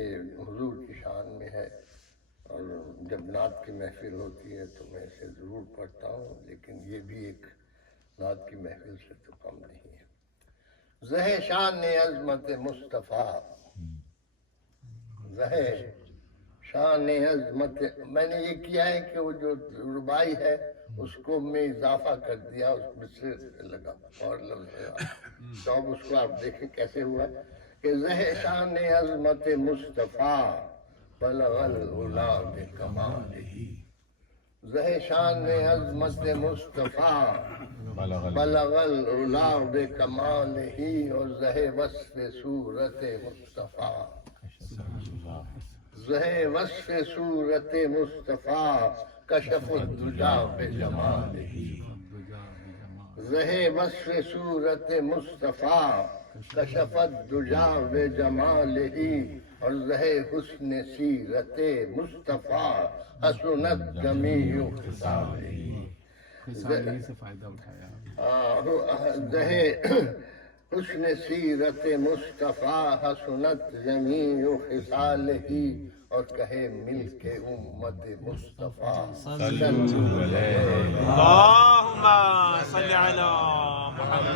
یہ حضور کی شان میں ہے، اور جب نعت کی محفل ہوتی ہے تو میں اسے ضرور پڑھتا ہوں، لیکن یہ بھی ایک نعت کی محفل سے تو کم نہیں ہے۔ زہ شان عظمت مصطفیٰ، زہ شان عظمت، میں نے یہ کیا ہے کہ وہ جو ربائی ہے اس کو میں اضافہ کر دیا، اس میں سے لگا اور لفظ لگا، تو اب اس کو آپ دیکھیں کیسے ہوا کہ زہ شان عظمت مصطفیٰ بلغ العلا بکمالہ، زہ شان عظمت مصطفیٰ بلغ العلا بکمالہ، اور زہ وصف صورت مصطفیٰ، زہ وصف صورت مصطفیٰ کشف الدجا بجمالہ، زہ وصف صورت مصطفیٰ کشف الدجا بجمالہ، اور زہ حسن سیرت مصطفیٰ حسنت جمیع خصالہ، سے فائدہ اٹھایا۔ زہ حسن سیرت مصطفیٰ حسنت جمیع خصالہ، اور کہے مل کے امت مصطفیٰ اللہم صلی علی محمد۔